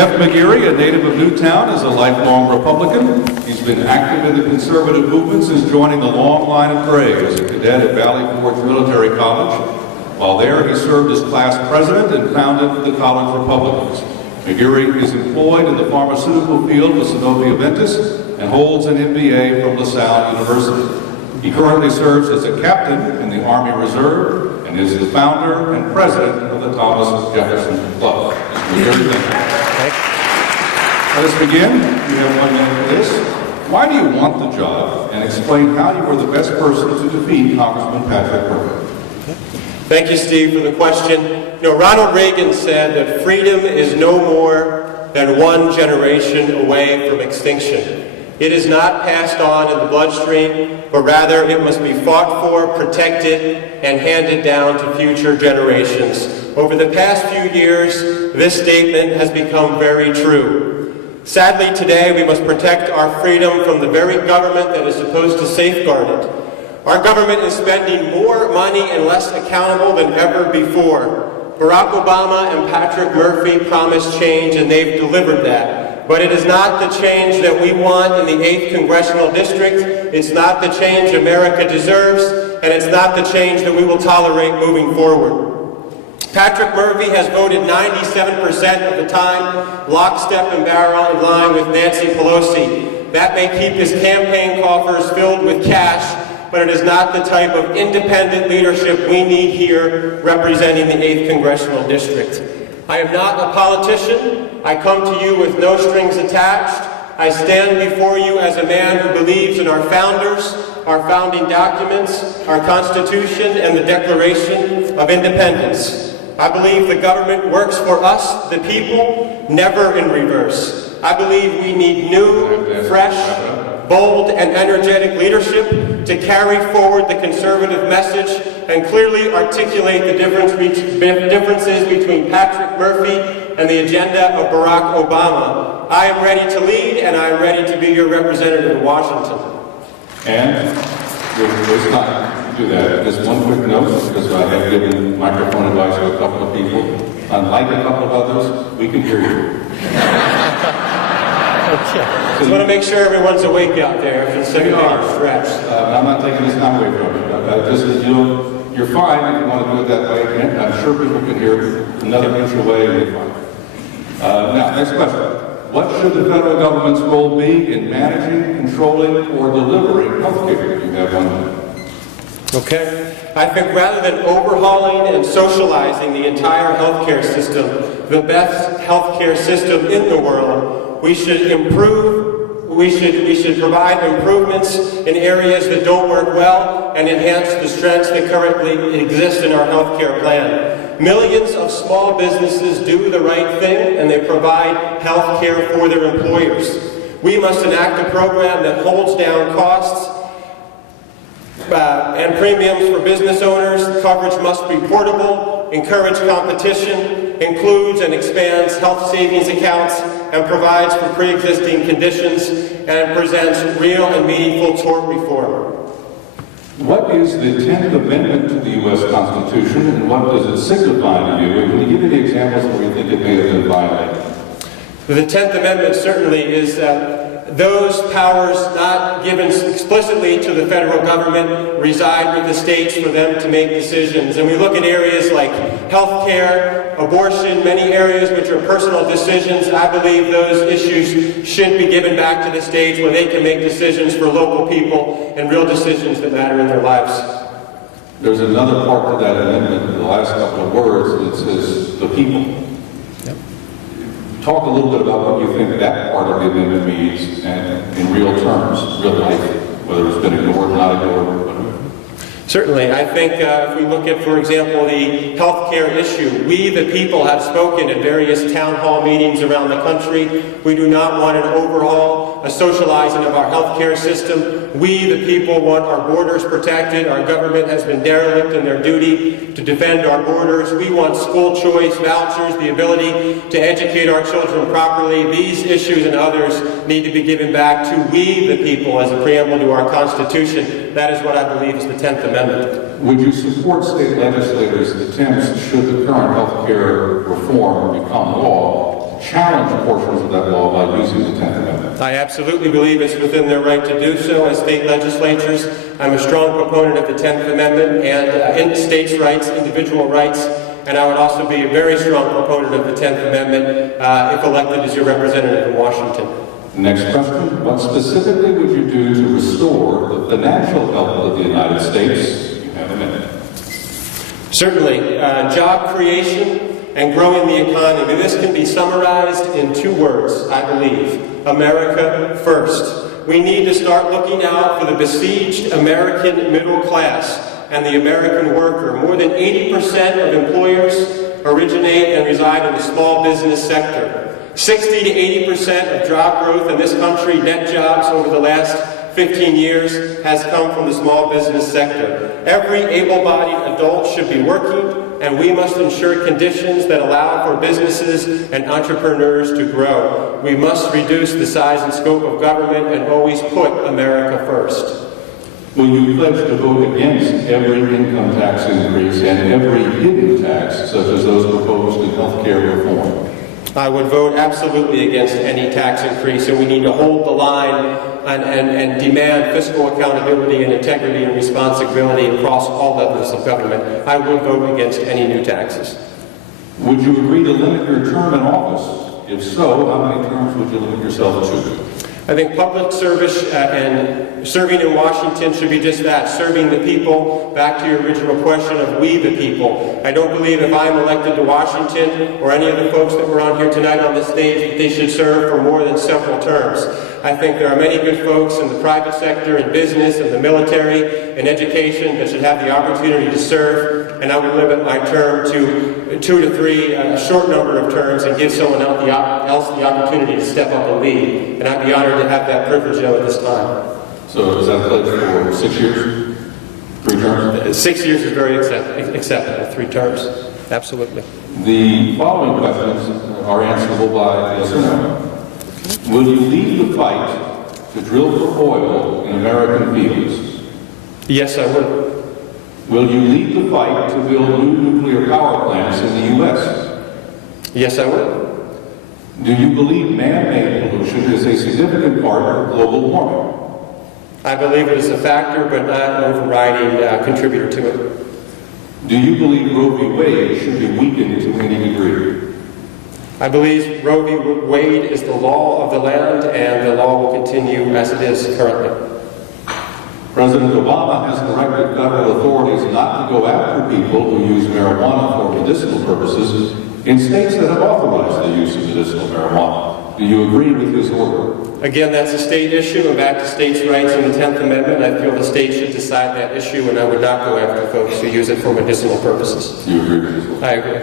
Jeff McGeary, a native of Newtown, is a lifelong Republican. He's been active in the conservative movement since joining the long line of gray as a cadet at Valley Forge Military College. While there, he served as class president and founded the College Republicans. McGeary is employed in the pharmaceutical field with Sanofi Aventis and holds an MBA from LaSalle University. He currently serves as a captain in the Army Reserve and is the founder and president of the Thomas Jefferson Club. Let us begin. You have 1 minute for this. Why do you want the job? And explain how you were the best person to defeat Congressman Patrick Murphy. Thank you, Steve, for the question. You know, Ronald Reagan said that freedom is no more than one generation away from extinction. It is not passed on in the bloodstream, but rather it must be fought for, protected, and handed down to future generations. Over the past few years, this statement has become very true. Sadly, today we must protect our freedom from the very government that is supposed to safeguard it. Our government is spending more money and less accountable than ever before. Barack Obama and Patrick Murphy promised change, and they've delivered that. But it is not the change that we want in the 8th Congressional District. It's not the change America deserves, and it's not the change that we will tolerate moving forward. Patrick Murphy has voted 97% of the time, lockstep and barrel in line with Nancy Pelosi. That may keep his campaign coffers filled with cash, but it is not the type of independent leadership we need here representing the 8th Congressional District. I am not a politician. I come to you with no strings attached. I stand before you as a man who believes in our founders, our founding documents, our Constitution, and the Declaration of Independence. I believe the government works for us, the people, never in reverse. I believe we need new, fresh, bold, and energetic leadership to carry forward the conservative message and clearly articulate the differences between Patrick Murphy and the agenda of Barack Obama. I am ready to lead, and I am ready to be your representative in Washington. And there's time to do that. Just one quick note, because I have given microphone advice to a couple of people. Unlike a couple of others, we can hear you. Okay. Just want to make sure everyone's awake out there. If it's a stretch. I'm not taking this time away from you. You're fine if you want to do it that way. I'm sure people can hear another inch away and you're fine. Now, next question. What should the federal government's role be in managing, controlling, or delivering health care? You have 1 minute. Okay. I think rather than overhauling and socializing the entire healthcare system, the best healthcare system in the world, we should provide improvements in areas that don't work well and enhance the strengths that currently exist in our healthcare plan. Millions of small businesses do the right thing, and they provide health care for their employers. We must enact a program that holds down costs and premiums for business owners. Coverage must be portable, encourage competition, includes and expands health savings accounts, and provides for pre-existing conditions, and presents real and meaningful tort reform. What is the 10th Amendment to the U.S. Constitution, and what does it signify to you? And can you give me the examples where you think it may have been violated? The 10th Amendment certainly is those powers not given explicitly to the federal government reside with the states for them to make decisions. And we look at areas like health care, abortion, many areas which are personal decisions. I believe those issues should be given back to the states where they can make decisions for local people and real decisions that matter in their lives. There's another part to that amendment in the last couple of words that says the people. Talk a little bit about what you think that part of the amendment means, and in real terms, real life, whether it's been ignored, not ignored, whatever. Certainly. I think if we look at, for example, the health care issue, we, the people, have spoken at various town hall meetings around the country. We do not want an overhaul, a socializing of our health care system. We, the people, want our borders protected. Our government has been derelict in their duty to defend our borders. We want school choice, vouchers, the ability to educate our children properly. These issues and others need to be given back to we, the people, as a preamble to our Constitution. That is what I believe is the 10th Amendment. Would you support state legislators' attempts, should the current health care reform become law, challenge portions of that law by using the 10th Amendment? I absolutely believe it's within their right to do so as state legislatures. I'm a strong proponent of the 10th Amendment and in states' rights, individual rights, and I would also be a very strong proponent of the 10th Amendment if elected as your representative in Washington. Next question. What specifically would you do to restore the financial health of the United States? You have a minute. Certainly. Job creation and growing the economy. This can be summarized in 2 words, I believe. America first. We need to start looking out for the besieged American middle class and the American worker. More than 80% of employers originate and reside in the small business sector. 60 to 80% of job growth in this country, net jobs over the last 15 years, has come from the small business sector. Every able-bodied adult should be working, and we must ensure conditions that allow for businesses and entrepreneurs to grow. We must reduce the size and scope of government and always put America first. Will you pledge to vote against every income tax increase and every hidden tax, such as those proposed in health care reform? I would vote absolutely against any tax increase, and we need to hold the line and demand fiscal accountability and integrity and responsibility across all levels of government. I would vote against any new taxes. Would you agree to limit your term in office? If so, how many terms would you limit yourself to? I think public service and serving in Washington should be just that, serving the people. Back to your original question of we the people. I don't believe if I'm elected to Washington or any of the folks that were on here tonight on the stage that they should serve for more than several terms. I think there are many good folks in the private sector, in business, in the military, in education that should have the opportunity to serve, and I would limit my term to 2 to 3, a short number of terms, and give someone else the opportunity to step up and lead. And I'd be honored to have that privilege at this time. So is that pledged for 6 years? 3 terms? 6 years is very acceptable. 3 terms. Absolutely. The following questions are answerable by yes or no. Will you lead the fight to drill for oil in American fields? Yes, I would. Will you lead the fight to build new nuclear power plants in the U.S.? Yes, I would. Do you believe man-made pollution is a significant part of global warming? I believe it is a factor, but not an overriding contributor to it. Do you believe Roe v. Wade should be weakened to any degree? I believe Roe v. Wade is the law of the land, and the law will continue as it is currently. President Obama has directed federal authorities not to go after people who use marijuana for medicinal purposes in states that have authorized the use of medicinal marijuana. Do you agree with his order? Again, that's a state issue, and back to states' rights in the 10th Amendment. I feel the state should decide that issue, and I would not go after folks who use it for medicinal purposes. Do you agree with his order? I agree.